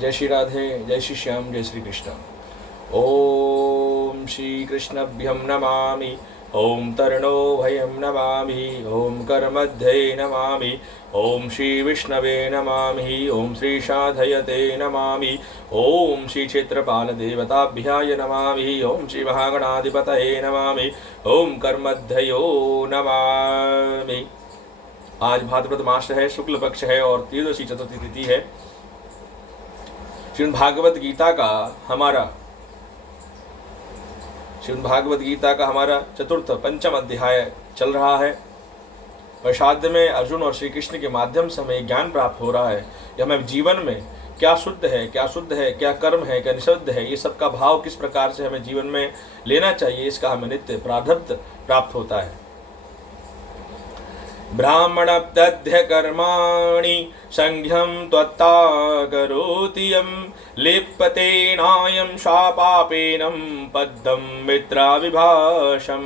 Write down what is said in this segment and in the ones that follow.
जय श्री राधे, जय श्री श्याम, जय श्री कृष्ण। ओम श्री कृष्णभ्यं नमामि, ओम तरणो भयं नमामि, ओम करमध्ये नमामि, ओम श्री विष्णवे नमामि, ओम श्री शाधयते नमामि, ओम श्री क्षेत्रपाल देवताभ्याय नमामि, ओम श्री महागणाधिपतये नमामि, ओम कर्मध्ययो नमामि। आज भाद्रपद मास है, शुक्ल पक्ष है और त्रयोदशी चतुर्थी तिथि है। श्रीमद् भागवत गीता का हमारा चतुर्थ पंचम अध्याय चल रहा है। वैशाख में अर्जुन और श्री कृष्ण के माध्यम से हमें ज्ञान प्राप्त हो रहा है कि हमें जीवन में क्या शुद्ध है, क्या शुद्ध है, क्या कर्म है, क्या निषिद्ध है, ये सब का भाव किस प्रकार से हमें जीवन में लेना चाहिए, इसका हमें नित्य प्रारब्ध प्राप्त होता है। ब्राह्मणब्दध्य कर्माणि संघ्यं त्वत्ता करोति यं लिप्यतेनायं शापापेनं पद्मं मित्राविभाषं।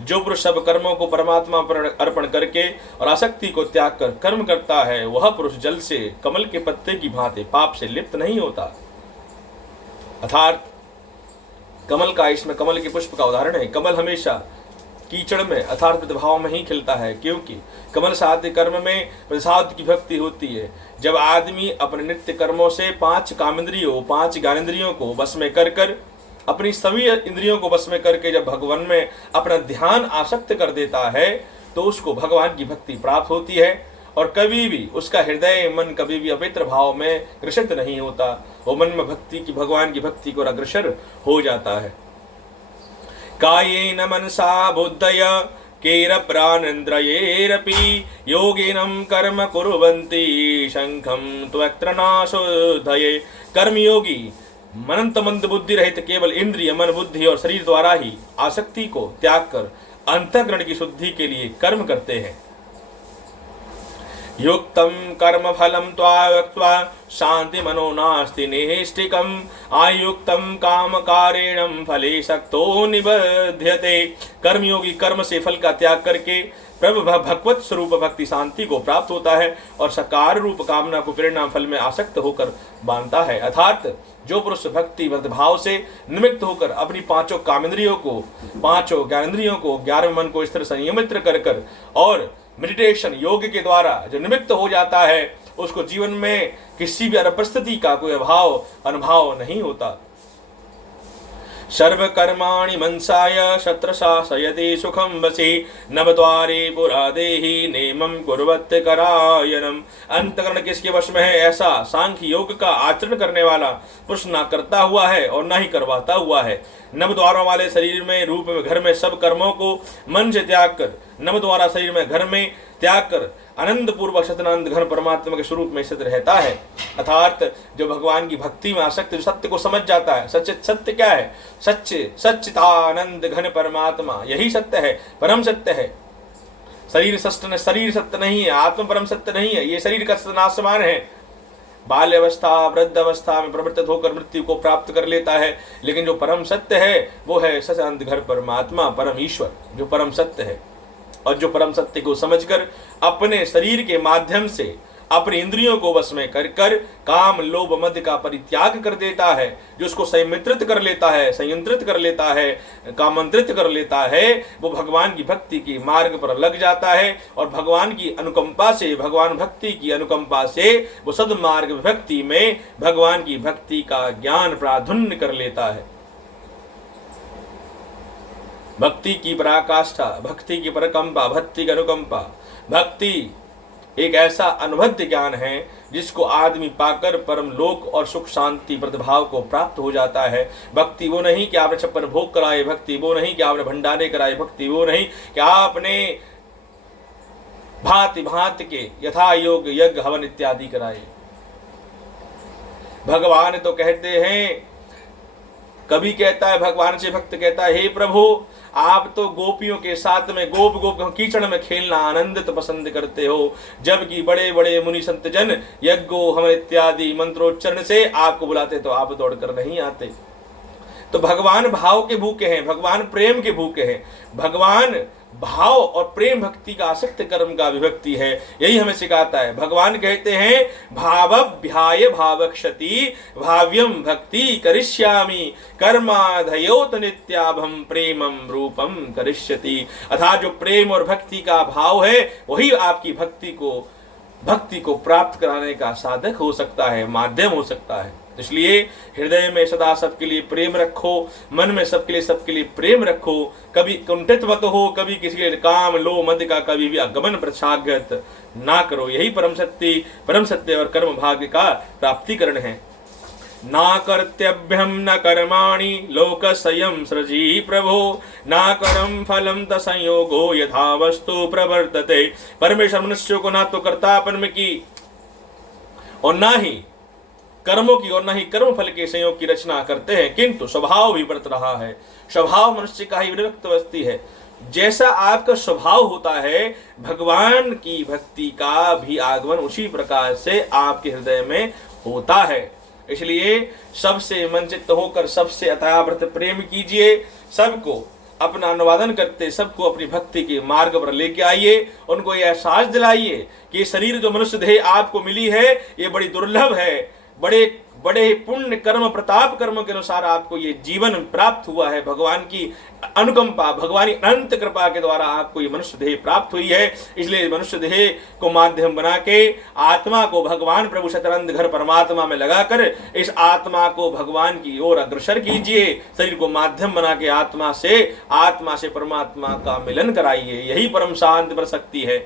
जो पुरुष सब कर्मों को परमात्मा पर अर्पण करके और आसक्ति को त्याग कर कर्म करता है, वह पुरुष जल से कमल के पत्ते की भांति पाप से लिप्त नहीं होता। अर्थात कमल का, इसमें कमल के पुष्प का उदाहरण है। कमल हमेशा कीचड़ में अर्थात भाव में ही खिलता है, क्योंकि कमल साध्य कर्म में प्रसाद की भक्ति होती है। जब आदमी अपने नित्य कर्मों से पांच ज्ञानेंद्रियों को वश में कर अपनी सभी इंद्रियों को वश में करके जब भगवान में अपना ध्यान आसक्त कर देता है, तो उसको भगवान की भक्ति प्राप्त होती है और कभी भी उसका हृदय मन कभी भी अपवित्र भाव में ग्रसित नहीं होता। वो मन में भगवान की भक्ति को अग्रसर हो जाता है। कायेन मनसा बुद्धय केर प्राणेन्द्रियैरपि योगिनं कर्म कुर्वन्ति शंखं त्वत्र नाशोधये। कर्मयोगी मनंत मंद बुद्धि रहित केवल इंद्रिय, मन, बुद्धि और शरीर द्वारा ही आसक्ति को त्याग कर अंतःकरण की शुद्धि के लिए कर्म करते हैं। युक्तं कर्म फलं त्वा शांति मनो नास्ति निष्ठिकम् आयुक्तं काम कारेणं फले सक्तो निबध्यते। कर्मयोगी कर्म से फल का त्याग करके प्रभु भगवत स्वरूप भक्ति शांति को प्राप्त होता है और सकार रूप कामना को परिणाम फल में आसक्त होकर बांधता है। अर्थात जो पुरुष भक्ति भाव से निमित्त होकर अपनी पांचों कामेंद्रियों को, पांचों ज्ञानेंद्रियों को, 11वें मन को स्थिर संयमित कर और मेडिटेशन योग के द्वारा जो निमित्त हो जाता है, उसको जीवन में किसी भी परिस्थिति का कोई अनुभव नहीं होता। सर्व कर्माणि मनसाय शत्रशासयति सुखं वशी नवद्वारे पुरा देहि नेमं कुर्वत्य करायनम। अंतकरण किसके वश में है? ऐसा सांख्य योग का आचरण करने वाला पुरुष ना करता हुआ है और ना ही करवाता हुआ है। नव द्वारों वाले शरीर में, रूप में, घर में सब कर्मों को मन से त्याग कर, नव द्वारा शरीर में, घर में त्याग कर आनंद पूर्वक सतनानंद घन परमात्मा के स्वरूप में स्थित रहता है। अर्थात जो भगवान की भक्ति में आसक्त, जो सत्य को समझ जाता है। सत्य क्या है? सच्चिदानंद घन परमात्मा, यही सत्य है, परम सत्य है। शरीर सत्य नहीं है, आत्म परम सत्य नहीं है। ये शरीर का नाशवान है। बाल्य अवस्था, वृद्ध अवस्था में प्रवर्तित होकर मृत्यु को प्राप्त कर लेता है, लेकिन जो परम सत्य है वो है सच्चिदानंद घन परमात्मा, परम ईश्वर, जो परम सत्य है। और जो परम सत्य को समझकर अपने शरीर के माध्यम से अपनी इंद्रियों को वश में कर काम, लोभ, मद का परित्याग कर देता है, जो उसको संयंत्रित कर लेता है, कामंत्रित कर लेता है, वो भगवान की भक्ति के मार्ग पर लग जाता है और भगवान की अनुकंपा से, भगवान भक्ति की अनुकंपा से वो सद्मार्ग भक्ति में भगवान की भक्ति का ज्ञान प्राधुन्य कर लेता है। भक्ति की पराकाष्ठा, भक्ति की परकंपा, भक्ति की अनुकंपा। भक्ति एक ऐसा अनुभव ज्ञान है जिसको आदमी पाकर परम लोक और सुख शांति प्रतिभाव को प्राप्त हो जाता है। भक्ति वो नहीं कि आपने 56 भोग कराए, भक्ति वो नहीं कि आपने भंडारे कराए, भक्ति वो नहीं कि आपने भांति भांति के यथा योग यज्ञ हवन इत्यादि कराए। भगवान तो कहते हैं, कभी कहता है भगवान से भक्त कहता है, हे प्रभु आप तो गोपियों के साथ में गोप कीचड़ में खेलना आनंदित पसंद करते हो, जबकि बड़े बड़े मुनि संत जन यज्ञो हम इत्यादि मंत्रोच्चारण से आपको बुलाते तो आप दौड़कर नहीं आते। तो भगवान भाव के भूखे हैं, भगवान प्रेम के भूखे हैं, भगवान भाव और प्रेम भक्ति का आसक्त कर्म का विभक्ति है। यही हमें सिखाता है। भगवान कहते हैं भावभ्याय भावक्षति भाव्यम भक्ति करिष्यामि कर्माधयोत नित्याभम प्रेमम रूपम करिष्यति। अर्थात जो प्रेम और भक्ति का भाव है वही आपकी भक्ति को प्राप्त कराने का साधक हो सकता है, माध्यम हो सकता है। इसलिए हृदय में सदा सबके लिए प्रेम रखो, मन में सबके लिए प्रेम रखो, कभी कुंठित मत हो, कभी किसी के काम लोभ मद का कभी भी आगमन प्रसागत ना करो। यही परम सत्य और कर्म भाग्य का प्राप्तिकरण है। ना कर्तव्यम न कर्माणि लोकसयं सृजी प्रभो ना कर्म फलम तसंयोगो यथा वस्तु प्रवर्तते। परमेश्वर मनुष्यों को ना तो कर्तापन की और ना ही कर्मों की और न ही कर्म फल के संयोग की रचना करते हैं, किंतु स्वभाव भी बरत रहा है। स्वभाव मनुष्य का ही विविक्त वस्ती है। जैसा आपका स्वभाव होता है भगवान की भक्ति का भी आगमन उसी प्रकार से आपके हृदय में होता है। इसलिए सबसे वंचित होकर सबसे अथाव्रत प्रेम कीजिए, सबको अपना अनुवादन करते सबको अपनी भक्ति के मार्ग पर लेके आइए। उनको यह एहसास दिलाइए कि शरीर जो मनुष्य देह आपको मिली है ये बड़ी दुर्लभ है, बड़े बड़े पुण्य कर्म प्रताप कर्म के अनुसार आपको ये जीवन प्राप्त हुआ है। भगवान की अनुकंपा, भगवान की अनंत कृपा के द्वारा आपको ये मनुष्य देह प्राप्त हुई है। इसलिए मनुष्य देह को माध्यम बना के आत्मा को भगवान प्रभु सतरंद घर परमात्मा में लगाकर इस आत्मा को भगवान की ओर अग्रसर कीजिए। शरीर को माध्यम बना के आत्मा से परमात्मा का मिलन कराइए। यही परम शांति पर शक्ति है।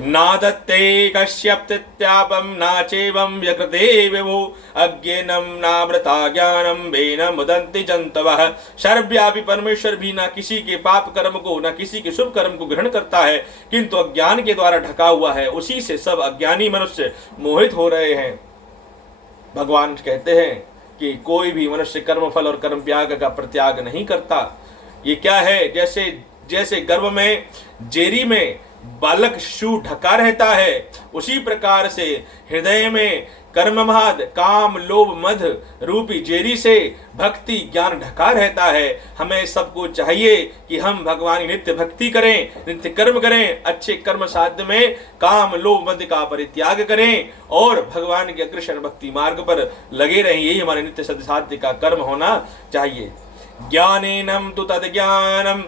नादत्ते कश्यप्त्यापम नाचेवं व्यकृते विभु अज्ञेनम नामृता ज्ञानम वेन मुदन्ति जंतवः। सर्वव्यापी परमेश्वर भी ना किसी के पाप कर्म को ना किसी के शुभ कर्म को ग्रहण करता है, किंतु अज्ञान के द्वारा ढका हुआ है। उसी से सब अज्ञानी मनुष्य मोहित हो रहे हैं। भगवान कहते हैं कि कोई भी मनुष्य कर्म फल और कर्म त्याग का प्रत्याग नहीं करता। ये क्या है? जैसे गर्भ में जेरी में बालक शिशु ढका रहता है, उसी प्रकार से हृदय में कर्ममाद काम लोभ मद रूपी जेरी से भक्ति ज्ञान ढका रहता है। हमें सबको चाहिए कि हम भगवान की नित्य भक्ति करें, नित्य कर्म करें, अच्छे कर्म साध्य में काम लोभ मद का परित्याग करें और भगवान के अग्रसर भक्ति मार्ग पर लगे रहें। यही हमारे नित्य साध्य का कर्म होना चाहिए। ज्ञानेनम तु तद ज्ञानम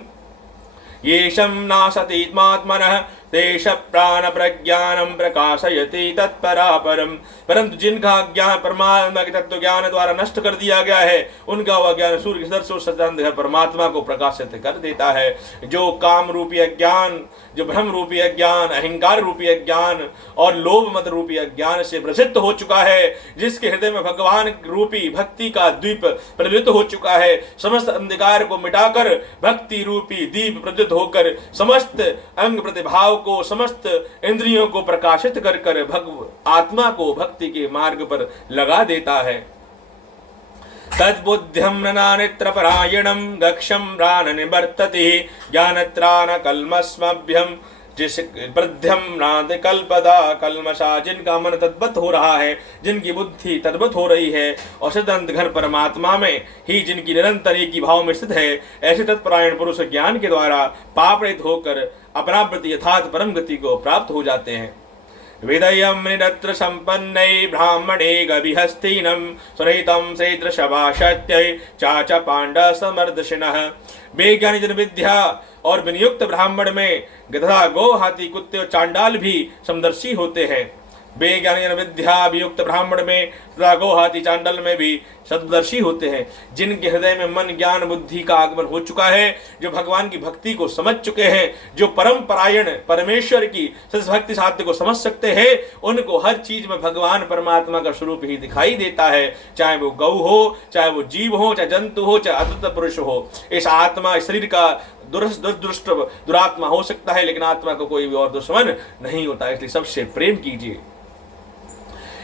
येषं नासतीत्मात्मनः तेष प्राण प्रज्ञानम प्रकाशयति तत्परापरम। परंतु जिनका ज्ञान परमात्मा के तत्व ज्ञान द्वारा नष्ट कर दिया गया है, उनका वह ज्ञान सूर्य के सदृश सच्चिदानंद है परमात्मा को प्रकाशित कर देता है। जो काम रूपी अज्ञान, जो भ्रम रूपी अज्ञान, अहंकार रूपी अज्ञान और लोभ मद रूपी अज्ञान से प्रसिद्ध हो चुका है, जिसके हृदय में भगवान रूपी भक्ति का दीप प्रज्वलित हो चुका है, समस्त अंधकार को मिटाकर भक्ति रूपी दीप प्रज्वलित होकर समस्त अंग प्रतिभाव को, समस्त इंद्रियों को प्रकाशित कर आत्मा को भक्ति के मार्ग पर लगा देता है। तद्बुद्ध्यं ननानित्र परायणं गक्षं प्राण निवर्तति ज्ञानत्राण कल्मस्मभ्यं जिस प्रध्यम नाद कल्पदा कल्मषा। जिनका मन तद्वत हो रहा है, जिनकी बुद्धि तद्वत हो रही है और सदंत घर परमात्मा में ही जिनकी निरंतर एक ही भाव में स्थित है, ऐसे तत्परायण पुरुष ज्ञान के द्वारा पापरहित होकर अपराप्रति यथार्थ परम गति को प्राप्त हो जाते हैं। विदयं निरत्र संपन्नै ब्राह्मणे गभिहस्तीनं सुरहितं सेदृशभाषत्यै चाच पांडा समर्दशिनः। बेज्ञानी जन विद्या और विनियुक्त ब्राह्मण में गधा गौ हाथी कुत्ते और चांडाल भी समदर्शी होते हैं। बेज्ञानी जन विद्या वियुक्त ब्राह्मण में तथा गौ हाथी चांडाल में भी सददर्शी होते हैं। जिनके हृदय में मन ज्ञान बुद्धि का आगमन हो चुका है, जो भगवान की भक्ति को समझ चुके हैं, जो परम परायण परमेश्वर की भक्ति साध्य को समझ सकते हैं, उनको हर चीज में भगवान परमात्मा का स्वरूप ही दिखाई देता है। चाहे वो गौ हो, चाहे वो जीव हो, चाहे जंतु हो, चाहे अद्भुत पुरुष हो। इस आत्मा इस शरीर का दुष्ट दुरात्मा हो सकता है, लेकिन आत्मा को कोई भी और दुश्मन नहीं होता। इसलिए सबसे प्रेम कीजिए।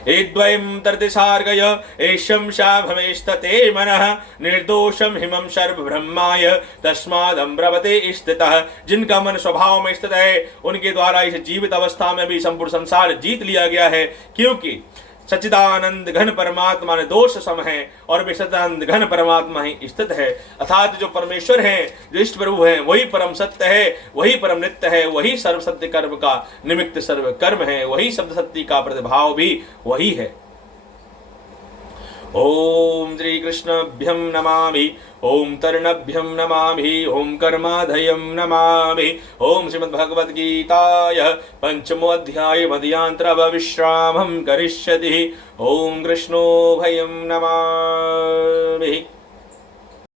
एद्वयं तरतिसार्गय एषं शाभमेस्तते मनः निर्दोषं हिमं सर्वब्रह्माय तस्मादम्रवते स्थितः। जिनका मन स्वभाव में स्थित है, उनके द्वारा इस जीवित अवस्था में भी संपूर्ण संसार जीत लिया गया है, क्योंकि सच्चिदानंद घन परमात्मा ने दोष सम है और वे सच्चिदानंद घन परमात्मा ही स्थित है। अर्थात जो परमेश्वर हैं, जो इष्ट प्रभु हैं, वही परम सत्य है, वही परम नित्य है, वही सर्व सत्य कर्म का निमित्त सर्व कर्म है, वही शब्द सत्य का प्रतिभाव भी वही है। ओम श्री कृष्णभ्यं नमामि, ओम तरुणभ्यं नमामि, ओम कर्माधयं नमामि। ओम श्रीमद्भगवद्गीताय पंचमोऽध्याय मध्यांतरविश्रामं करिष्यति। ओम कृष्णो भयं नमामि।